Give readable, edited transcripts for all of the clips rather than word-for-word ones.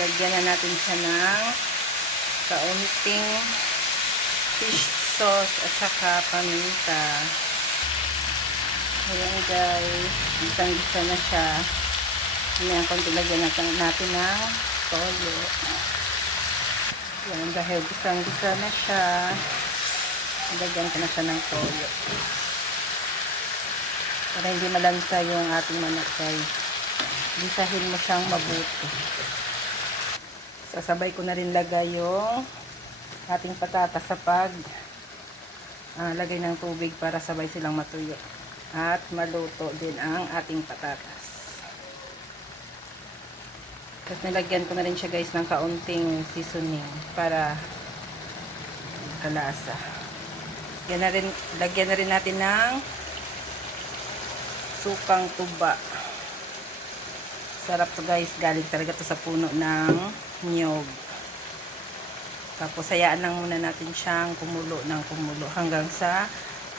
lagyan na natin siya ng kaunting fish sauce at saka paminta. Ayan guys, gisang-gisa na siya. Ayan, konti lagyan natin ng toyo. Ayan, dahil gisang-gisa na siya, lagyan ko na siya ng toyo. Para hindi malansa yung ating manok guys. Gisahin mo siyang mabuti. Sasabay ko na rin lagay yung ating patatas sa lagay ng tubig para sabay silang matuyo. At maluto din ang ating patatas. Tapos nilagyan ko na rin siya guys ng kaunting seasoning para kalasa. Lagyan na rin natin ng sukang tuba. Sarap to guys, galing talaga to sa puno ng niyog. Tapos hayaan lang muna natin siyang kumulo ng kumulo hanggang sa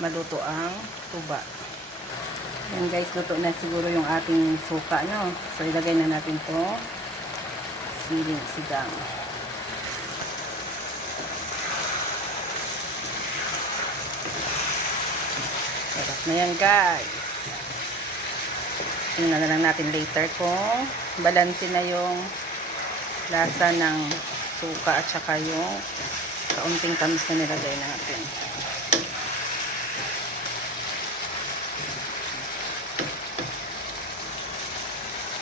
maluto ang tuba. Yan guys, luto na siguro yung ating suka, no? So ilagay na natin to siling sigang. Sarap na yan guys. Tingnan na lang natin later kung balanse na yung lasa ng suka at saka yung kaunting tamis na nilagay natin.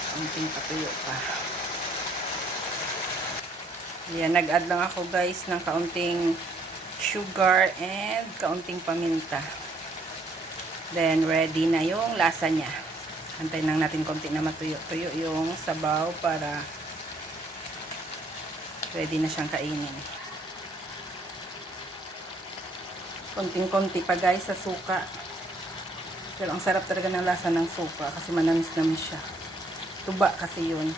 Kaunting patuyo pa. Yan, nag-add lang ako guys ng kaunting sugar and kaunting paminta. Then ready na yung lasa niya. Antayin lang natin konti na matuyo-tuyo yung sabaw para ready na siyang kainin. Konting-konti pa guys sa suka. Pero ang sarap talaga ng lasa ng suka kasi manamis-namis siya. Tuba kasi yun.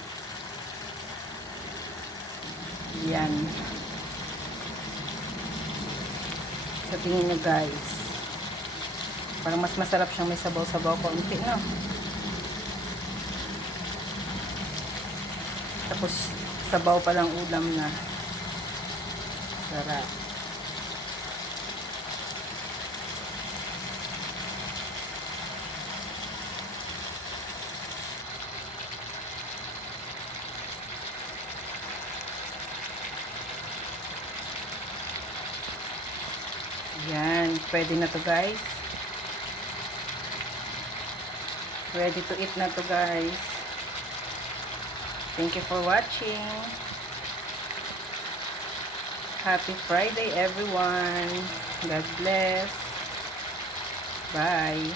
Yan. Sa tingin nyo guys. Parang mas masarap siyang may sabaw-sabaw konti, no? Tapos sabaw pa lang ulam na. Sarap. Yan, pwede na to guys. Ready to eat na to guys. Thank you for watching. Happy Friday everyone. God bless. Bye.